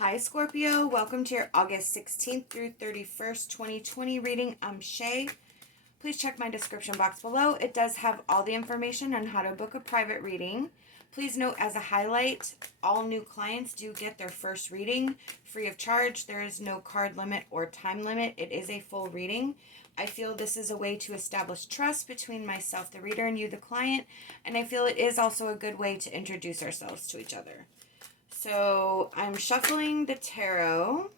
Hi Scorpio, welcome to your August 16th through 31st, 2020 reading. I'm Shay. Please check my description box below. It does have all the information on how to book a private reading. Please note as a highlight, all new clients do get their first reading free of charge. There is no card limit or time limit. It is a full reading. I feel this is a way to establish trust between myself, the reader, and you, the client. And I feel it is also a good way to introduce ourselves to each other. So I'm shuffling the tarot.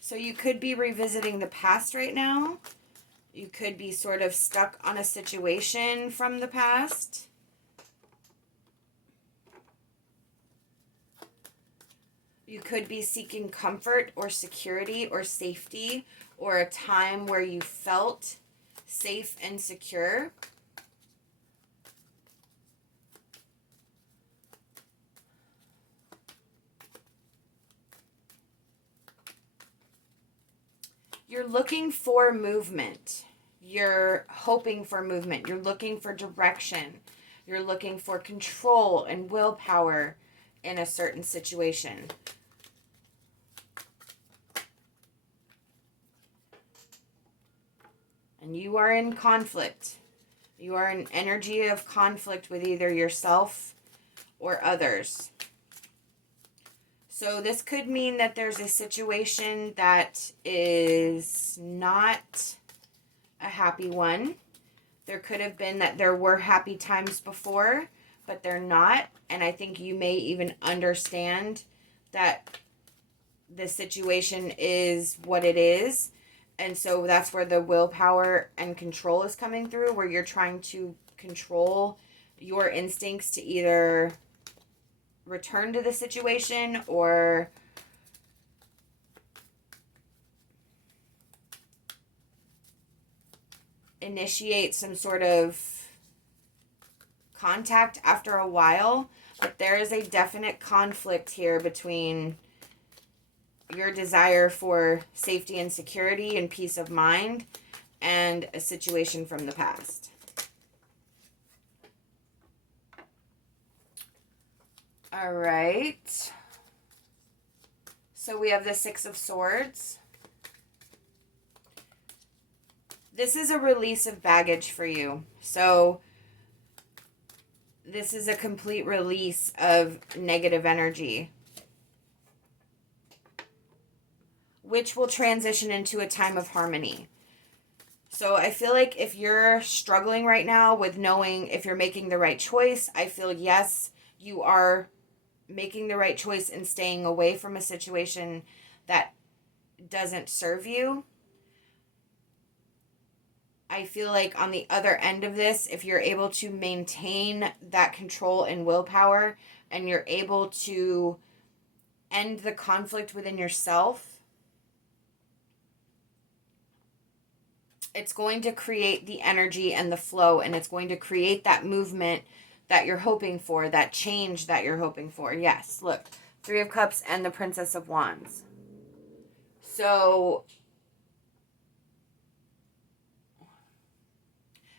So you could be revisiting the past right now. You could be sort of stuck on a situation from the past. You could be seeking comfort or security or safety or a time where you felt safe and secure. You're looking for movement. You're hoping for movement. You're looking for direction. You're looking for control and willpower in a certain situation. And you are in conflict. You are in energy of conflict with either yourself or others. So this could mean that there's a situation that is not a happy one. There could have been that there were happy times before, but they're not. And I think you may even understand that the situation is what it is. And so that's where the willpower and control is coming through, where you're trying to control your instincts to either return to the situation or initiate some sort of contact after a while. But there is a definite conflict here between your desire for safety and security and peace of mind and a situation from the past. All right. So we have the Six of Swords. This is a release of baggage for you. So this is a complete release of negative energy, which will transition into a time of harmony. So I feel like if you're struggling right now with knowing if you're making the right choice, I feel yes, you are making the right choice and staying away from a situation that doesn't serve you. I feel like on the other end of this, if you're able to maintain that control and willpower and you're able to end the conflict within yourself, it's going to create the energy and the flow, and it's going to create that movement that you're hoping for, that change that you're hoping for. Yes, look, Three of Cups and the Princess of Wands. So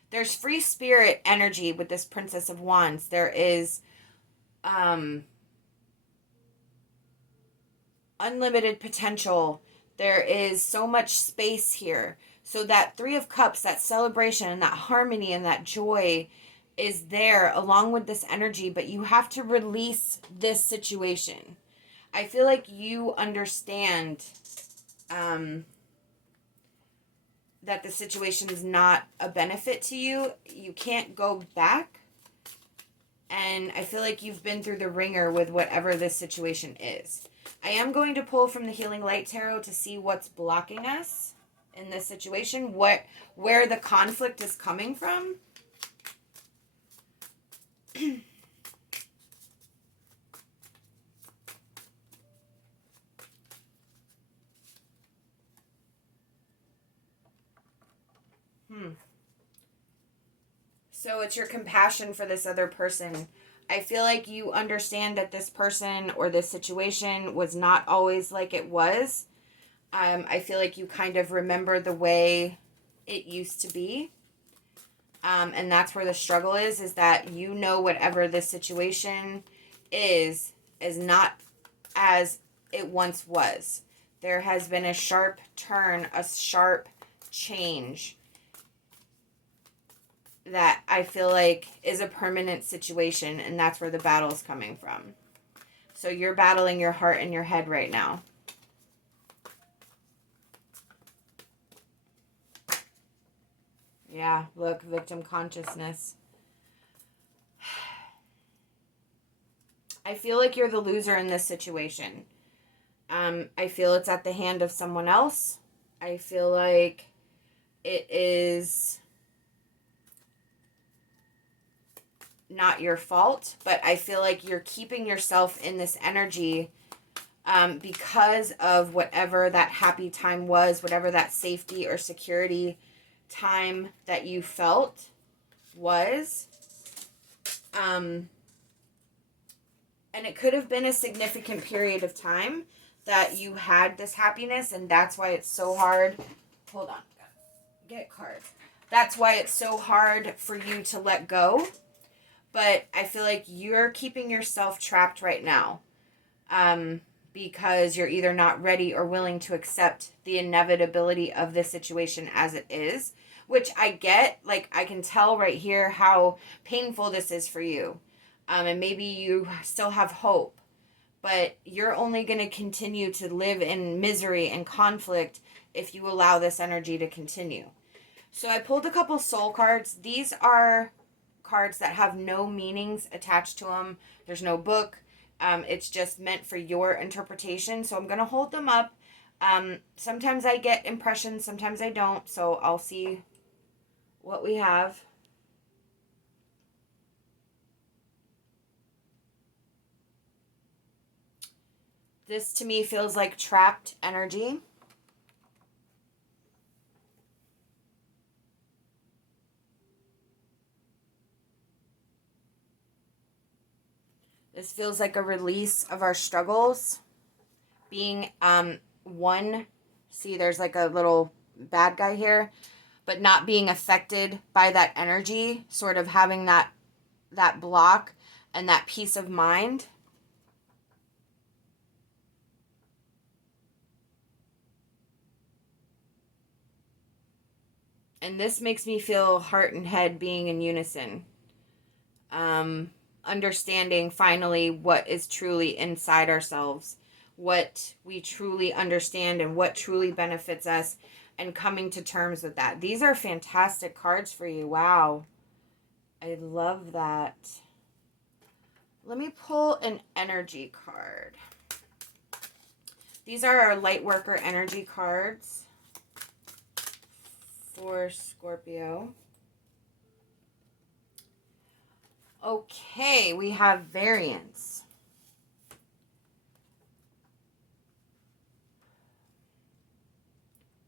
there's free spirit energy with this Princess of Wands. There is unlimited potential. There is so much space here. So that Three of Cups, that celebration and that harmony and that joy is there along with this energy, but you have to release this situation. I feel like you understand that the situation is not a benefit to you. You can't go back. And I feel like you've been through the ringer with whatever this situation is. I am going to pull from the Healing Light Tarot to see what's blocking us in this situation, where the conflict is coming from. So it's your compassion for this other person. I feel like you understand that this person or this situation was not always like it was. I feel like you kind of remember the way it used to be. And that's where the struggle is that you know whatever this situation is not as it once was. There has been a sharp turn, a sharp change that I feel like is a permanent situation, and that's where the battle is coming from. So you're battling your heart and your head right now. Yeah, look, victim consciousness. I feel like you're the loser in this situation. I feel it's at the hand of someone else. I feel like it is not your fault, but I feel like you're keeping yourself in this energy because of whatever that happy time was, whatever that safety or security time that you felt was. And it could have been a significant period of time that you had this happiness, and that's why it's so hard. Hold on. Get cards. That's why it's so hard for you to let go. But I feel like you're keeping yourself trapped right now. Because you're either not ready or willing to accept the inevitability of this situation as it is. Which I get. Like, I can tell right here how painful this is for you. And maybe you still have hope. But you're only going to continue to live in misery and conflict if you allow this energy to continue. So I pulled a couple soul cards. These are cards that have no meanings attached to them. There's no book. It's just meant for your interpretation. So I'm going to hold them up. Sometimes I get impressions. Sometimes I don't. So I'll see what we have. This to me feels like trapped energy. This feels like a release of our struggles. Being one, see there's like a little bad guy here, but not being affected by that energy, sort of having that block and that peace of mind. And this makes me feel heart and head being in unison. Understanding finally what is truly inside ourselves, what we truly understand and what truly benefits us, and coming to terms with that. These are fantastic cards for you. Wow. I love that. Let me pull an energy card. These are our light worker energy cards for Scorpio. Okay, we have variance.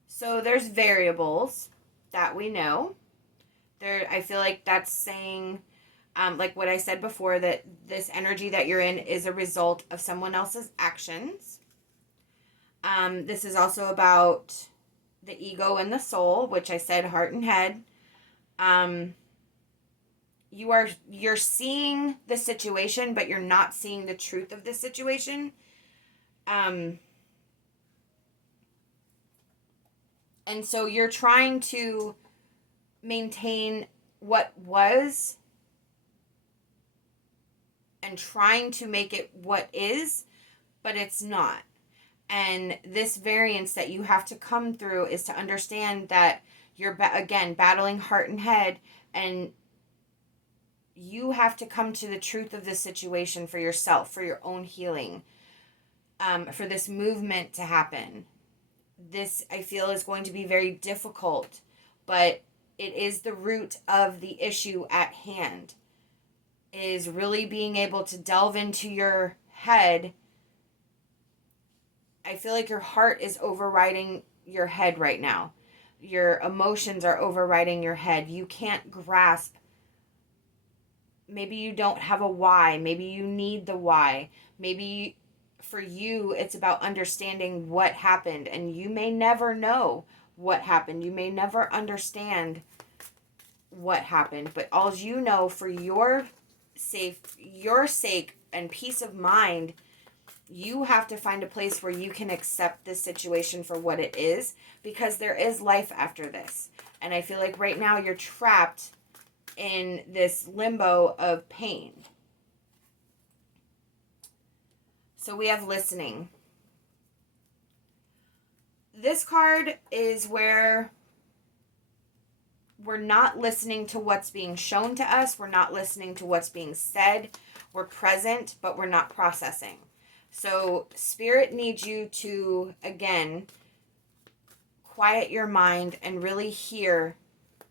So there's variables that we know. I feel like that's saying, like what I said before, that this energy that you're in is a result of someone else's actions. This is also about the ego and the soul, which I said heart and head. You're seeing the situation, but you're not seeing the truth of the situation. And so you're trying to maintain what was and trying to make it what is, but it's not. And this variance that you have to come through is to understand that you're, again, battling heart and head, and you have to come to the truth of the situation for yourself, for your own healing, for this movement to happen. This, I feel, is going to be very difficult, but it is the root of the issue at hand, is really being able to delve into your head. I feel like your heart is overriding your head right now. Your emotions are overriding your head. You can't grasp. Maybe you don't have a why. Maybe you need the why. Maybe for you, it's about understanding what happened. And you may never know what happened. You may never understand what happened, but all you know, for your sake and peace of mind, you have to find a place where you can accept this situation for what it is, because there is life after this. And I feel like right now you're trapped in this limbo of pain. So we have listening. This card is where we're not listening to what's being shown to us. We're not listening to what's being said. We're present, but we're not processing. So Spirit needs you to, again, quiet your mind and really hear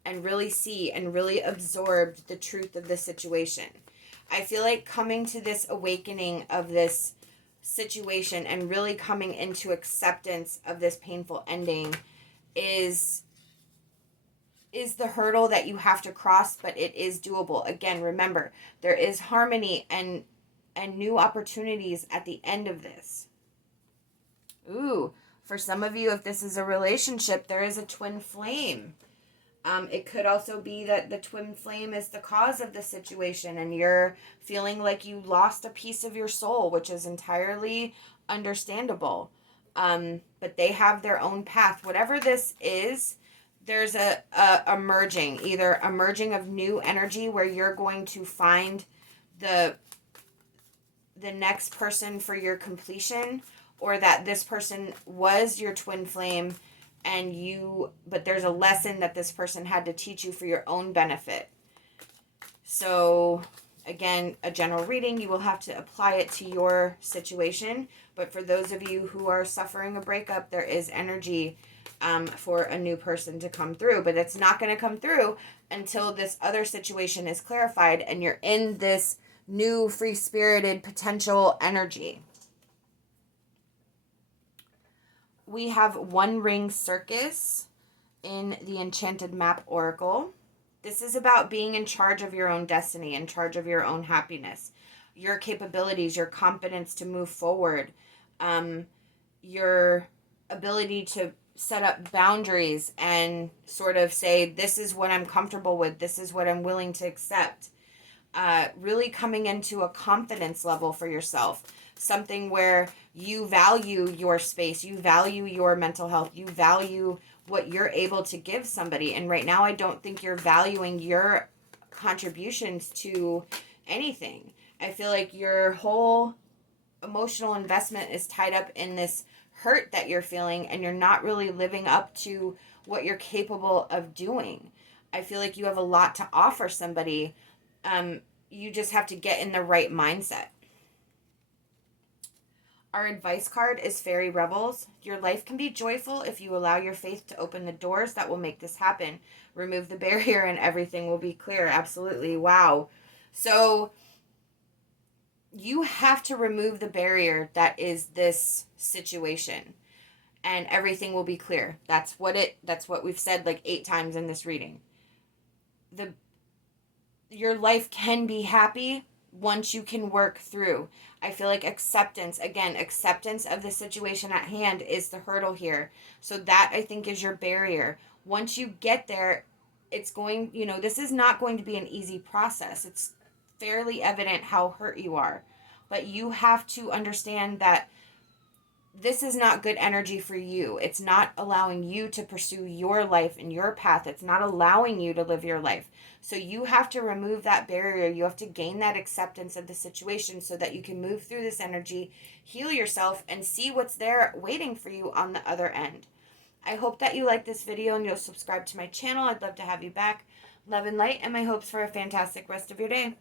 and really see and really absorb the truth of the situation. I feel like coming to this awakening of this situation and really coming into acceptance of this painful ending is the hurdle that you have to cross, but it is doable. Again, remember, there is harmony and new opportunities at the end of this. Ooh, for some of you, if this is a relationship, there is a twin flame. It could also be that the twin flame is the cause of the situation and you're feeling like you lost a piece of your soul, which is entirely understandable. But they have their own path. Whatever this is, there's a merging, either a merging of new energy where you're going to find the next person for your completion, or that this person was your twin flame but there's a lesson that this person had to teach you for your own benefit. So again, a general reading, you will have to apply it to your situation. But for those of you who are suffering a breakup, there is energy for a new person to come through, but it's not going to come through until this other situation is clarified and you're in this new free-spirited potential energy. We have One Ring Circus in the Enchanted Map Oracle. This is about being in charge of your own destiny, in charge of your own happiness, your capabilities, your confidence to move forward, your ability to set up boundaries and sort of say, this is what I'm comfortable with, this is what I'm willing to accept. Really coming into a confidence level for yourself, something where you value your space, you value your mental health, you value what you're able to give somebody. And right now, I don't think you're valuing your contributions to anything. I feel like your whole emotional investment is tied up in this hurt that you're feeling, and you're not really living up to what you're capable of doing. I feel like you have a lot to offer somebody. You just have to get in the right mindset. Our advice card is Fairy Rebels. Your life can be joyful if you allow your faith to open the doors that will make this happen. Remove the barrier and everything will be clear. Absolutely. Wow. So you have to remove the barrier that is this situation, and everything will be clear. That's what we've said like 8 times in this reading. Your life can be happy once you can work through. I feel like acceptance of the situation at hand is the hurdle here. So that, I think, is your barrier. Once you get there, this is not going to be an easy process. It's fairly evident how hurt you are. But you have to understand that this is not good energy for you. It's not allowing you to pursue your life and your path. It's not allowing you to live your life. So you have to remove that barrier. You have to gain that acceptance of the situation so that you can move through this energy, heal yourself, and see what's there waiting for you on the other end. I hope that you like this video and you'll subscribe to my channel. I'd love to have you back. Love and light, and my hopes for a fantastic rest of your day.